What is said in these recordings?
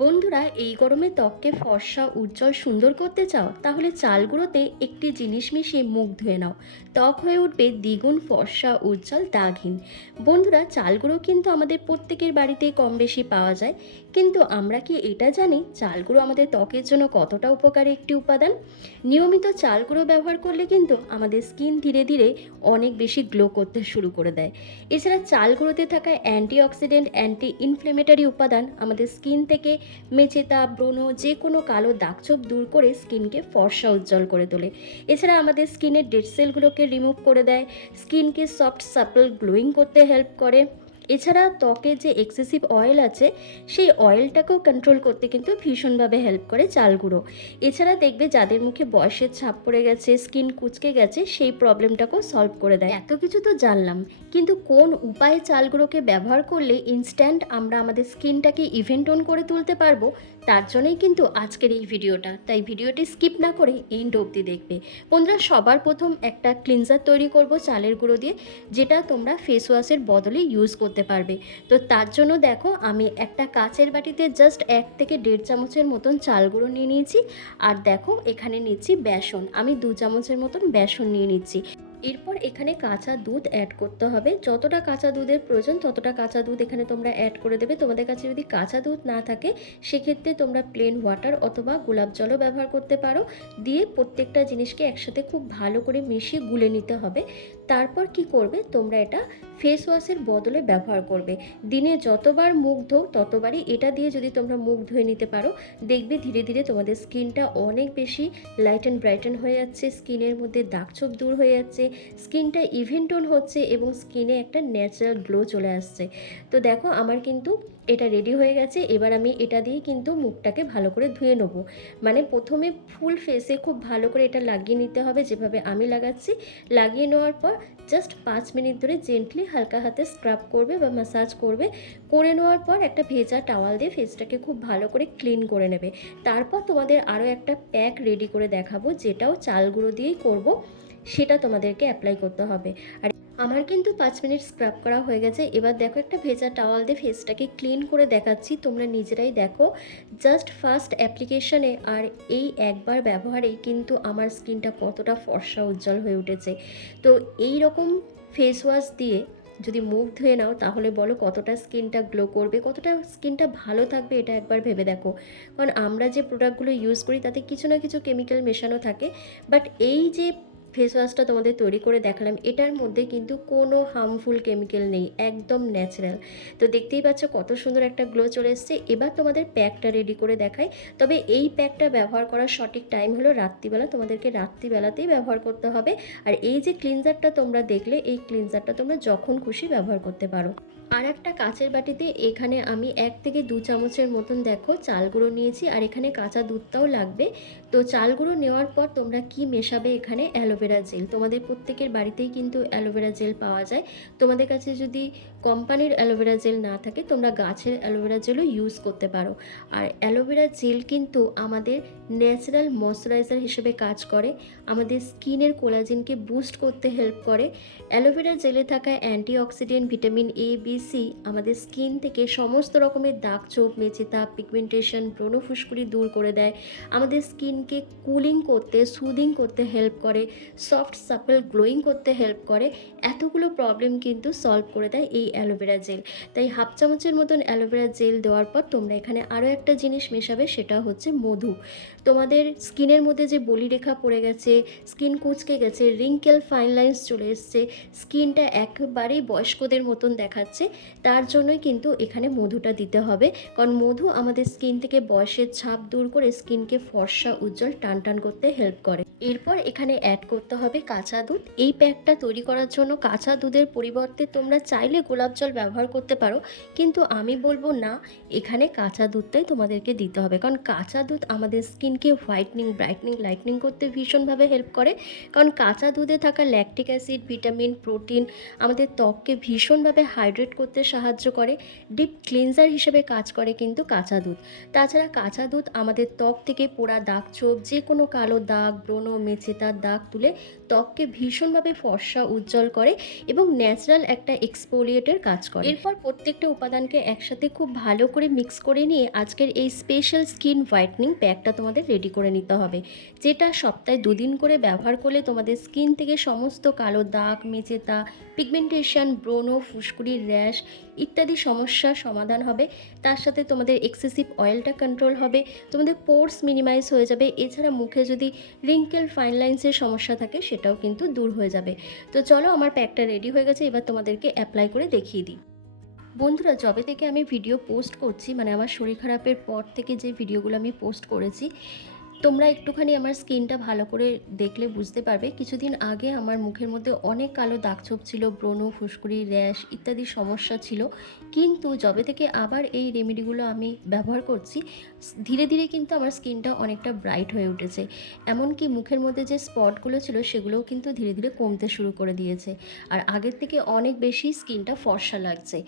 বন্ধুরা, এই গরমে ত্বককে ফর্সা, উজ্জ্বল, সুন্দর করতে চাও, তাহলে চালগুলোতে একটি জিনিস মিশিয়ে মুখ ধুয়ে নাও। ত্বক হয়ে উঠবে দ্বিগুণ ফর্সা, উজ্জ্বল দাগহীন। বন্ধুরা, চালগুলো কিন্তু আমাদের প্রত্যেকের বাড়িতেই কম বেশি পাওয়া যায়। কিন্তু আমরা কি এটা জানি, চালগুলো আমাদের ত্বকের জন্য কতটা উপকারী একটি উপাদান? নিয়মিত চালগুলো ব্যবহার করলে কিন্তু আমাদের স্কিন ধীরে ধীরে অনেক বেশি গ্লো করতে শুরু করে দেয়। এছাড়া চালগুলোতে থাকা অ্যান্টিঅক্সিডেন্ট অ্যান্টি ইনফ্লেমেটারি উপাদান আমাদের স্কিন থেকে মেচেতা ব্রণ যে কোনো কালো দাগছোপ দূর করে স্কিনকে ফর্সা উজ্জ্বল করে তোলে। এছাড়া আমাদের স্কিনের ডেড সেলগুলোকে রিমুভ করে দেয়। স্কিনকে সফট, সাপল গ্লোয়িং করতে হেল্প করে। এছাড়া ত্বকে যে এক্সেসিভ অয়েল আছে, সেই অয়েলটাকেও কন্ট্রোল করতে কিন্তু ভীষণভাবে হেল্প করে চালগুঁড়ো এছাড়া দেখবে যাদের মুখে বয়সের ছাপ পড়ে গেছে স্কিন কুচকে গেছে, সেই প্রবলেমটাকেও সলভ করে দেয়। এত কিছু তো জানলাম, কিন্তু কোন উপায়ে চালগুঁড়োকে ব্যবহার করলে ইনস্ট্যান্ট আমরা আমাদের স্কিনটাকে ইভেন্ট অন করে তুলতে পারব তার জন্যই কিন্তু আজকের এই ভিডিওটা। তাই ভিডিওটি স্কিপ না করে এন্ড অবধি দেখবে। বন্ধুরা, সবার প্রথম একটা ক্লিনজার তৈরি করব চালের গুঁড়ো দিয়ে, যেটা তোমরা ফেস ওয়াশের বদলে ইউজ করতে পারবে। তো তার জন্য দেখো, আমি একটা কাচের বাটিতে জাস্ট এক থেকে দেড় চামচের মতন চাল গুঁড়ো নিয়ে নিয়েছি। আর দেখো, এখানে নিচ্ছি বেসন। আমি দু চামচের মতন বেসন নিয়ে নিচ্ছি। এরপর এখানে কাঁচা দুধ অ্যাড করতে হবে। যতটা কাঁচা দুধের প্রয়োজন, ততটা কাঁচা দুধ এখানে তোমরা অ্যাড করে দেবে। তোমাদের কাছে যদি কাঁচা দুধ না থাকে, সেক্ষেত্রে তোমরা প্লেন ওয়াটার অথবা গোলাপ জলও ব্যবহার করতে পারো। দিয়ে প্রত্যেকটা জিনিসকে একসাথে খুব ভালো করে মিশিয়ে গুলে নিতে হবে। তারপর কি করবে? তোমরা এটা ফেস ওয়াশের বদলে ব্যবহার করবে। দিনে যতবার মুখ ধো ততবারই এটা দিয়ে যদি তোমরা মুখ ধুয়ে নিতে পারো, দেখবে ধীরে ধীরে তোমাদের স্কিনটা অনেক বেশি লাইট অ্যান্ড ব্রাইটেন হয়ে যাচ্ছে। স্কিনের মধ্যে দাগছোপ দূর হয়ে যাচ্ছে। স্কিনটা ইভেন টোন হচ্ছে এবং স্কিনে একটা ন্যাচারাল গ্লো চলে আসছে। তো দেখো, আমার কিন্তু এটা রেডি হয়ে গেছে। এবার আমি এটা দিয়ে কিন্তু মুখটাকে ভালো করে ধুয়ে নেব। মানে প্রথমে ফুল ফেসে খুব ভালো করে এটা লাগিয়ে নিতে হবে যেভাবে আমি লাগাচ্ছি। লাগিয়ে নেওয়ার পর জাস্ট পাঁচ মিনিট ধরে জেন্টলি হালকা হাতে স্ক্রাব করবে বা ম্যাসাজ করবে। করে নেওয়ার পর একটা ভেজা টাওয়াল দিয়ে ফেসটাকে খুব ভালো করে ক্লিন করে নেবে। তারপর তোমাদের আরও একটা প্যাক রেডি করে দেখাবো, যেটাও চাল গুঁড়ো দিয়েই করব। সেটা তোমাদেরকে অ্যাপ্লাই করতে হবে। আর আমার কিন্তু পাঁচ মিনিট স্ক্রাব করা হয়ে গেছে। এবার দেখো একটা ভেজা টাওয়াল দিয়ে ফেসটাকে ক্লিন করে দেখাচ্ছি। তোমরা নিজেরাই দেখো। জাস্ট ফার্স্ট অ্যাপ্লিকেশনে আর এই একবার ব্যবহারে কিন্তু আমার স্কিনটা কতটা ফর্সা উজ্জ্বল হয়ে উঠেছে। তো এই রকম ফেস ওয়াশ দিয়ে যদি মুখ ধুয়ে নাও, তাহলে বলো কতটা স্কিনটা গ্লো করবে, কতটা স্কিনটা ভালো থাকবে, এটা একবার ভেবে দেখো। কারণ আমরা যে প্রোডাক্টগুলো ইউজ করি, তাতে কিছু না কিছু কেমিক্যাল মেশানো থাকে। বাট এই যে ফেস ওয়াশটা তোমাদের তৈরি করে দেখালাম, এটার মধ্যে কিন্তু কোনো হার্মফুল কেমিক্যাল নেই, একদম ন্যাচারাল তো দেখতেই পাচ্ছ কত সুন্দর একটা গ্লো চলে এসছে। এবার তোমাদের প্যাকটা রেডি করে দেখাই। তবে এই প্যাকটা ব্যবহার করার সঠিক টাইম হলো রাত্রিবেলা, তোমাদেরকে রাত্রিবেলাতেই ব্যবহার করতে হবে। আর এই যে ক্লিনজারটা তোমরা দেখলে, এই ক্লিনজারটা তোমরা যখন খুশি ব্যবহার করতে পারো। আর একটা কাঁচের বাটিতে এখানে আমি এক থেকে দু চামচের মতন দেখো চাল গুঁড়ো নিয়েছি, আর এখানে কাঁচা দুধটাও লাগবে। তো চাল গুঁড়ো নেওয়ার পর তোমরা কি মেশাবে এখানে? Aloe vera gel. তোমাদের প্রত্যেকের বাড়িতেই কিন্তু অ্যালোভেরা জেল পাওয়া যায়। তোমাদের কাছে যদি কোম্পানির অ্যালোভেরা জেল না থাকে, তোমরা গাছের অ্যালোভেরা জেলও ইউজ করতে পারো। আর অ্যালোভেরা জেল কিন্তু আমাদের ন্যাচারাল ময়শ্চারাইজার হিসেবে কাজ করে। আমাদের স্কিনের কোলাজেনকে বুস্ট করতে হেল্প করে। অ্যালোভেরা জেলে থাকা antioxidant vitamin A B C আমাদের স্কিন থেকে সমস্ত রকমের দাগ চোপ মেচেতা পিগমেন্টেশন ব্রণ ফুসকুড়ি দূর করে দেয়। আমাদের স্কিনকে কুলিং করতে সুদিং করতে হেল্প করে সফট সাপল গ্লোয়িং করতে হেল্প করে। এতগুলো প্রবলেম কিন্তু সলভ করে দেয় এই অ্যালোভেরা জেল। তাই হাফ চামচের মতন অ্যালোভেরা জেল দেওয়ার পর তোমরা এখানে আরও একটা জিনিস মেশাবে, সেটা হচ্ছে মধু। তোমাদের স্কিনের মধ্যে যে বলিরেখা পড়ে গেছে, স্কিন কুচকে গেছে রিঙ্কেল ফাইন লাইন্স চলে এসছে, স্কিনটা একেবারেই বয়স্কদের মতন দেখাচ্ছে। তার জন্যই কিন্তু এখানে মধুটা দিতে হবে। কারণ মধু আমাদের স্কিন থেকে বয়সের ছাপ দূর করে স্কিনকে ফর্সা, উজ্জ্বল টান টান করতে হেল্প করে। এরপর এখানে অ্যাড করতে হবে কাঁচা দুধ। এই প্যাকটা তৈরি করার জন্য কাঁচা দুধের পরিবর্তে তোমরা চাইলে গোলাপ জল ব্যবহার করতে পারো। কিন্তু আমি বলব না, এখানে কাঁচা দুধটাই তোমাদেরকে দিতে হবে। কারণ কাঁচা দুধ আমাদের স্কিনকে হোয়াইটনিং ব্রাইটনিং লাইটনিং করতে ভীষণভাবে হেল্প করে। কারণ কাঁচা দুধে থাকা ল্যাকটিক অ্যাসিড ভিটামিন প্রোটিন আমাদের ত্বককে ভীষণভাবে হাইড্রেট করতে সাহায্য করে ডিপ ক্লিনজার হিসেবে কাজ করে কিন্তু কাঁচা দুধ। তাছাড়া কাঁচা দুধ আমাদের ত্বক থেকে পোড়া দাগ চোপ যে কোনো কালো দাগ, ব্রণ মেচেতার দাগ তুলে ত্বককে ভীষণভাবে ফর্সা, উজ্জ্বল করে এবং ন্যাচারাল একটা এক্সপোলিয়েটের কাজ করে। এরপর প্রত্যেকটা উপাদানকে একসাথে খুব ভালো করে মিক্স করে নিয়ে আজকের এই স্পেশাল স্কিন হোয়াইটনিং প্যাকটা তোমাদের রেডি করে নিতে হবে, যেটা সপ্তাহে দুদিন করে ব্যবহার করলে তোমাদের স্কিন থেকে সমস্ত কালো দাগ, মেচেতা পিগমেন্টেশন ব্রণ ফুসকুড়ি র্যাশ ইত্যাদি সমস্যার সমাধান হবে। তার সাথে তোমাদের এক্সেসিভ অয়েলটা কন্ট্রোল হবে। তোমাদের পোর্স মিনিমাইজ হয়ে যাবে। এছাড়া মুখে যদি রিঙ্কেল ফাইন লাইন্সের সমস্যা থাকে, সেটাও কিন্তু দূর হয়ে যাবে। তো চলো, আমার প্যাকটা রেডি হয়ে গেছে। এবার তোমাদেরকে অ্যাপ্লাই করে দেখিয়ে দিই। বন্ধুরা, যবে থেকে আমি ভিডিও পোস্ট করছি মানে আমার শরীর খারাপের পর থেকে যে ভিডিওগুলো আমি পোস্ট করেছি তোমরা একটুখানি আমার স্কিনটা ভালো করে দেখলে বুঝতে পারবে। কিছুদিন আগে আমার মুখের মধ্যে অনেক কালো দাগছোপ ছিল, ব্রণ, ফুসকুড়ি, র্যাশ ইত্যাদি সমস্যা ছিল। কিন্তু যবে থেকে আবার এই রেমেডিগুলো আমি ব্যবহার করছি ধীরে ধীরে কিন্তু আমার স্কিনটা অনেকটা ব্রাইট হয়ে উঠেছে। এমনকি মুখের মধ্যে যে স্পটগুলো ছিল, সেগুলোও কিন্তু ধীরে ধীরে কমতে শুরু করে দিয়েছে। আর আগের থেকে অনেক বেশি স্কিনটা ফর্সা লাগছে।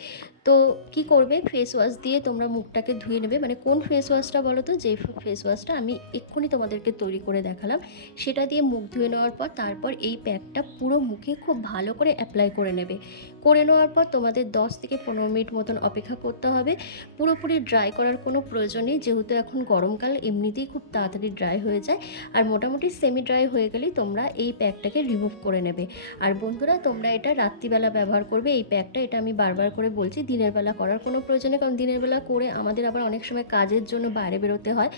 তো কি করবে? ফেস ওয়াশ দিয়ে তোমরা মুখটাকে ধুয়ে নেবে। মানে কোন ফেস ওয়াশটা বলো তো? যে ফেস ওয়াশটা আমি এক্ষুনি তোমাদেরকে তৈরি করে দেখালাম। সেটা দিয়ে মুখ ধুয়ে নেওয়ার পর তারপর এই প্যাকটা পুরো মুখে খুব ভালো করে অ্যাপ্লাই করে নেবে। করে নেওয়ার পর তোমাদের 10 থেকে পনেরো মিনিট মতন অপেক্ষা করতে হবে। পুরোপুরি ড্রাই করার কোনো প্রয়োজন নেই। যেহেতু এখন গরমকাল, এমনিতেই খুব তাড়াতাড়ি ড্রাই হয়ে যায়। আর মোটামুটি সেমি ড্রাই হয়ে গেলেই তোমরা এই প্যাকটাকে রিমুভ করে নেবে। আর বন্ধুরা, তোমরা এটা রাত্রিবেলা ব্যবহার করবে। এই প্যাকটা এটা আমি বারবার করে বলছি, দিনের বেলা করার কোনো প্রয়োজনে, কারণ দিনের বেলা করে আমাদের আবার অনেক সময় কাজের জন্য বাইরে বেরোতে হয়।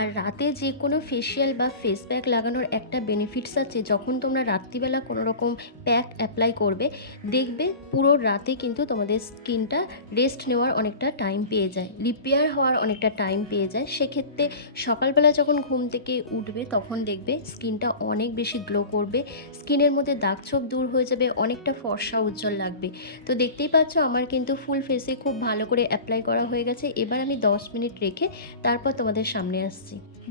আর রাতে যে কোনো ফেসিয়াল বা ফেস প্যাক লাগানোর একটা বেনিফিটস আছে, যখন তোমরা রাত্রিবেলা কোনো রকম প্যাক অ্যাপ্লাই করবে, দেখবে পুরো রাতে কিন্তু তোমাদের স্কিনটা রেস্ট নেওয়ার অনেকটা টাইম পেয়ে যায় রিপেয়ার হওয়ার অনেকটা টাইম পেয়ে যায়। সেক্ষেত্রে সকালবেলা যখন ঘুম থেকে উঠবে, তখন দেখবে স্কিনটা অনেক বেশি গ্লো করবে স্কিনের মধ্যে দাগছোপ দূর হয়ে যাবে, অনেকটা ফর্সা উজ্জ্বল লাগবে। তো দেখতেই পাচ্ছ আমার কিন্তু ফুল ফেসে খুব ভালো করে অ্যাপ্লাই করা হয়ে গেছে। এবার আমি দশ মিনিট রেখে তারপর তোমাদের সামনে আসছি।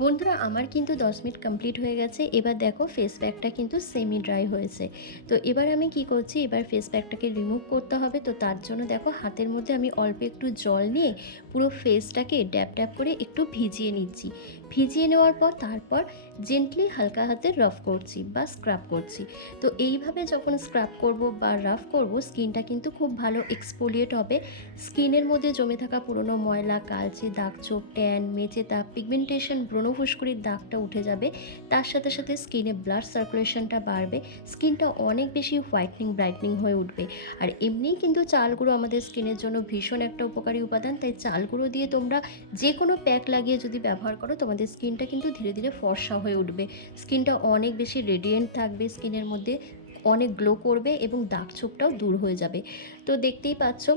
বন্ধুরা, আমার কিন্তু দশ মিনিট কমপ্লিট হয়ে গেছে। এবার দেখো ফেস প্যাকটা কিন্তু সেমি ড্রাই হয়েছে। তো এবার আমি কি করছি? এবার ফেস প্যাকটাকে রিমুভ করতে হবে। তো তার জন্য দেখো, হাতের মধ্যে আমি অল্প একটু জল নিয়ে পুরো ফেসটাকে ড্যাপ ড্যাপ করে একটু ভিজিয়ে নিচ্ছি। ভিজিয়ে নেওয়ার পর তারপর জেন্টলি হালকা হাতে রাফ করছি বা স্ক্রাব করছি। তো এইভাবে যখন স্ক্রাব করব বা রাফ করব, স্কিনটা কিন্তু খুব ভালো এক্সপোলিয়েট হবে। স্কিনের মধ্যে জমে থাকা পুরনো ময়লা, কালচে দাগ চোখ ট্যান মেচে তাপ পিগমেন্টেশন ব্রণফুসকুড়ির দাগটা উঠে যাবে। তার সাথে সাথে স্কিনে ব্লাড সার্কুলেশনটা বাড়বে। স্কিনটা অনেক বেশি হোয়াইটনিং ব্রাইটনিং হয়ে উঠবে। আর এমনিই কিন্তু চালগুলো আমাদের স্কিনের জন্য ভীষণ একটা উপকারী উপাদান। তাই চালগুলো দিয়ে তোমরা যে কোনো প্যাক লাগিয়ে যদি ব্যবহার করো, তোমাদের স্কিনটা কিন্তু ধীরে ধীরে ফর্সা হয়ে উঠবে। স্কিনটা অনেক বেশি রেডিয়েন্ট থাকবে, স্কিনের মধ্যে অনেক গ্লো করবে এবং দাগ ছোপটাও দূর হয়ে যাবে। তো দেখতেই পাচ্ছ,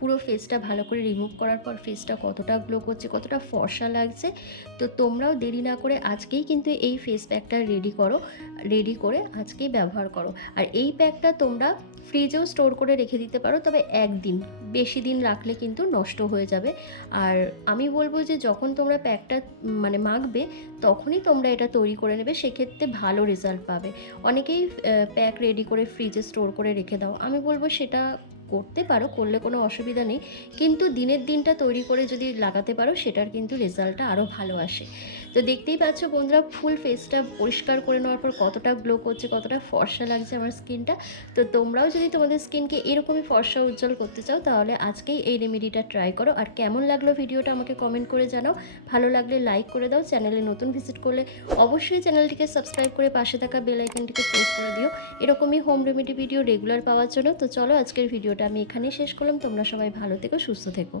পুরো ফেসটা ভালো করে রিমুভ করার পর ফেসটা কতটা গ্লো করছে, কতটা ফর্সা লাগছে। তো তোমরাও দেরি না করে আজকেই কিন্তু এই ফেস প্যাকটা রেডি করো রেডি করে আজকেই ব্যবহার করো। আর এই প্যাকটা তোমরা ফ্রিজেও স্টোর করে রেখে দিতে পারো, তবে একদিন, বেশি দিন রাখলে কিন্তু নষ্ট হয়ে যাবে। আর আমি বলব যে যখন তোমরা প্যাকটা মানে মাখবে, তখনই তোমরা এটা তৈরি করে নেবে, সেক্ষেত্রে ভালো রেজাল্ট পাবে। অনেকেই প্যাক রেডি করে ফ্রিজে স্টোর করে রেখে দাও। আমি বলব সেটা করতে পারো, করলে কোনো অসুবিধা নেই। কিন্তু দিনের দিনটা তৈরি করে যদি লাগাতে পারো, সেটার কিন্তু রেজাল্টটা আরও ভালো আসে। তো দেখতেই পাচ্ছ বন্ধুরা, ফুল ফেসটা পরিষ্কার করে নেওয়ার পর কতটা গ্লো করছে, কতটা ফর্সা লাগছে আমার স্কিনটা তো তোমরাও যদি তোমাদের স্কিনকে এরকমই ফর্সা উজ্জ্বল করতে চাও, তাহলে আজকেই এই রেমেডিটা ট্রাই করো। আর কেমন লাগল ভিডিওটা আমাকে কমেন্ট করে জানাও। ভালো লাগলে লাইক করে দাও। চ্যানেলে নতুন ভিজিট করলে অবশ্যই চ্যানেলটিকে সাবস্ক্রাইব করে পাশে থাকা বেল আইকনটিকে প্রেস করে দিও। এরকমই হোম রেমেডি ভিডিও রেগুলার পাওয়ার জন্য। তো চলো আজকের ভিডিওটা আমি এখানেই শেষ করলাম। তোমরা সবাই ভালো থেকো সুস্থ থেকো।